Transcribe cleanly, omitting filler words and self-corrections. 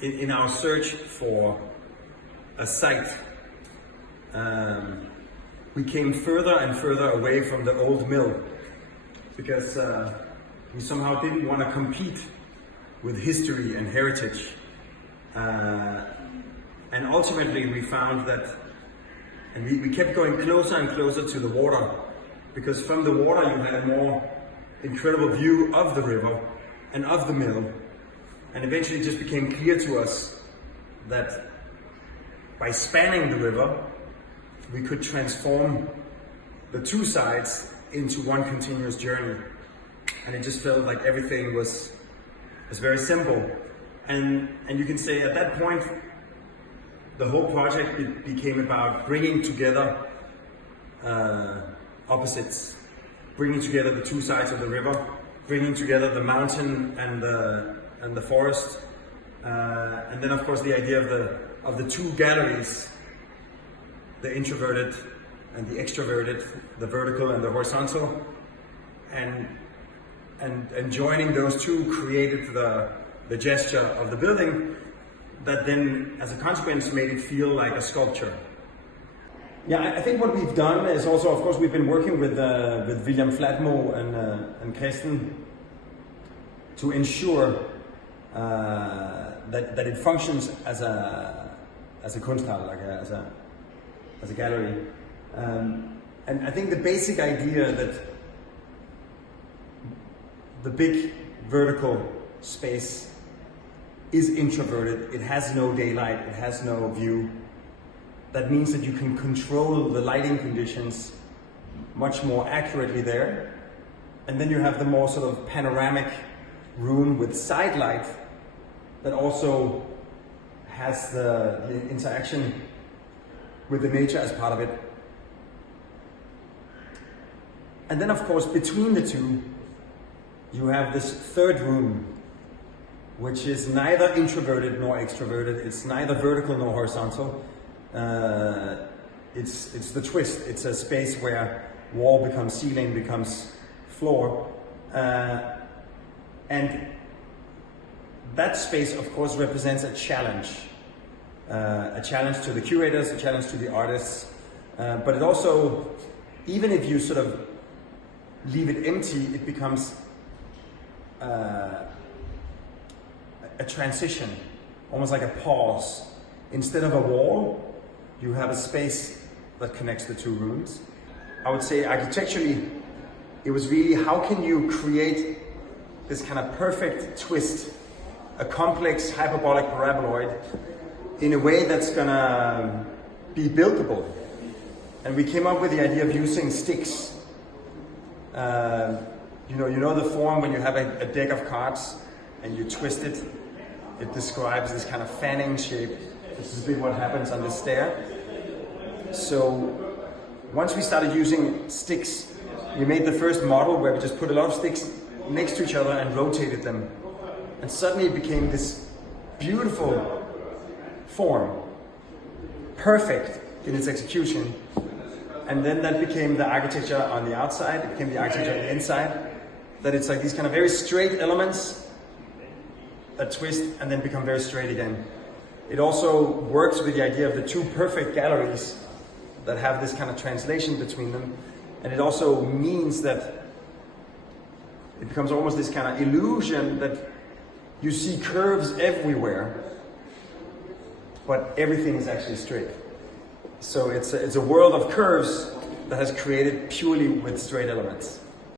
in our search for a site, we came further and further away from the old mill because we somehow didn't want to compete with history and heritage. And ultimately we found that, and we kept going closer and closer to the water, because from the water you had a more incredible view of the river and of the mill. And eventually it just became clear to us that by spanning the river, we could transform the two sides into one continuous journey. And it just felt like everything was very simple. And you can say at that point, the whole project became about bringing together opposites, bringing together the two sides of the river, bringing together the mountain and the forest, and then of course the idea of the two galleries, the introverted and the extroverted, the vertical and the horizontal, and joining those two created the gesture of the building that then, as a consequence, made it feel like a sculpture. Yeah, I think what we've done is also, of course, we've been working with William Flatmo and Kristen to ensure that it functions as a kunsthal, like as a gallery. And I think the basic idea that the big vertical space is introverted, it has no daylight, it has no view. That means that you can control the lighting conditions much more accurately there. And then you have the more sort of panoramic room with side light that also has the interaction with the nature as part of it. And then of course between the two you have this third room, which is neither introverted nor extroverted. It's neither vertical nor horizontal. It's the twist. It's a space where wall becomes ceiling, becomes floor. And that space, of course, represents a challenge to the curators, a challenge to the artists. But it also, even if you sort of leave it empty, it becomes a transition, almost like a pause. Instead of a wall, you have a space that connects the two rooms. I would say architecturally, it was really how can you create this kind of perfect twist, a complex hyperbolic paraboloid, in a way that's gonna be buildable. And we came up with the idea of using sticks. You know the form when you have a deck of cards and you twist it. It describes this kind of fanning shape. This is a bit what happens on this stair. So once we started using sticks, we made the first model where we just put a lot of sticks next to each other and rotated them. And suddenly it became this beautiful form, perfect in its execution. And then that became the architecture on the outside, it became the architecture on the inside. That it's like these kind of very straight elements that twist and then become very straight again. It also works with the idea of the two perfect galleries that have this kind of translation between them. And it also means that it becomes almost this kind of illusion that you see curves everywhere, but everything is actually straight. So it's a world of curves that has created purely with straight elements.